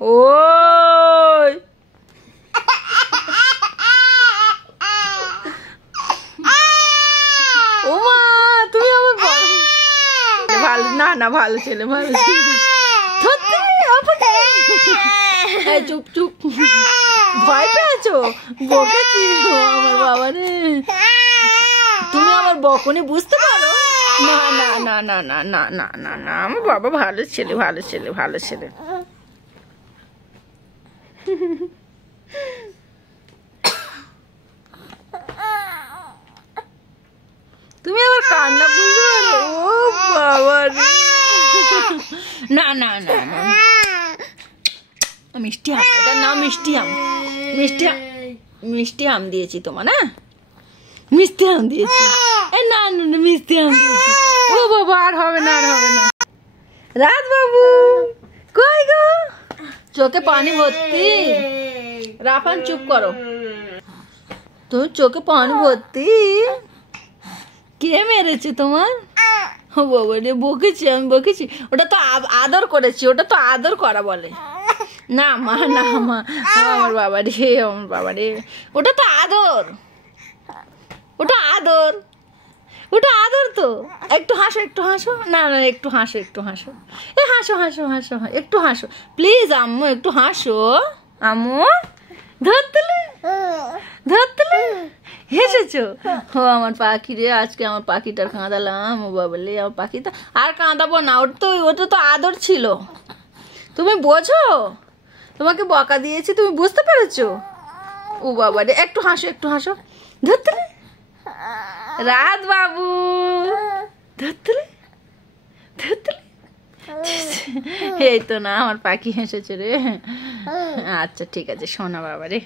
ওই ও মা, তুমি আমার ভালো না, না ভালো ছেলে, ভালো ছেলে। চুপ চুপ, ভয় পেয়েছো? বকেছি আমার বাবা রে। তুমি আমার বকুনি বুঝতে পারো? না না না না না না না না না, আমার বাবা ভালো ছেলে, ভালো ছেলে, ভালো ছেলে। তুমি আবার কান্না বুঝতে পারো? ও বাবা রে, না না না না, মিষ্টি আম, এটার নাম মিষ্টি আম। মিষ্টি আম, মিষ্টি আম দিয়েছি তোমার, না মিষ্টি আম দিয়েছি। না না না, মিষ্টি আম দিয়েছি। ও বাবা, আর হবে না, আর হবে না। রাত বাবু কই গো? চোখে পানি ভর্তি। রাফান চুপ করো, তুমি চোখে পানি ভর্তি। কে মেরেছে তোমার? ও বাবা রে, বকেছি আমি, বকেছি। ওটা তো আদর করেছি, ওটা তো আদর করা বলে। না মা, না মা, আমার বাবা রে, আমার বাবা রে, ওটা তো আদর, ওটা আদর, ওটা আদর তো। একটু হাসো, একটু হাসো। না না, একটু হাসো, একটু হাসো। এ হাসো, হাসো, হাসো, একটু হাসো প্লিজ আম্মু, একটু হাসো আম্মু। ধরতলে, ধরতলে, হেসেছো? ও আমার পাখি রে, আজকে আমার পাখিটার কাঁদালাম। ও বাবলে, আমার পাখিটা আর কাঁদাবো না। ওটা তো আদর ছিল, তুমি বোঝো? তোমাকে বকা দিয়েছি, তুমি বুঝতে পেরেছো? ও বাবা রে, একটু হাসো, একটু হাসো। ধরতলে, রাত বাবু, ধরতলে, ধরতলে। এই তো না, আমার পাখি হেসেছে রে। আচ্ছা ঠিক আছে, শোনা বাবা রে।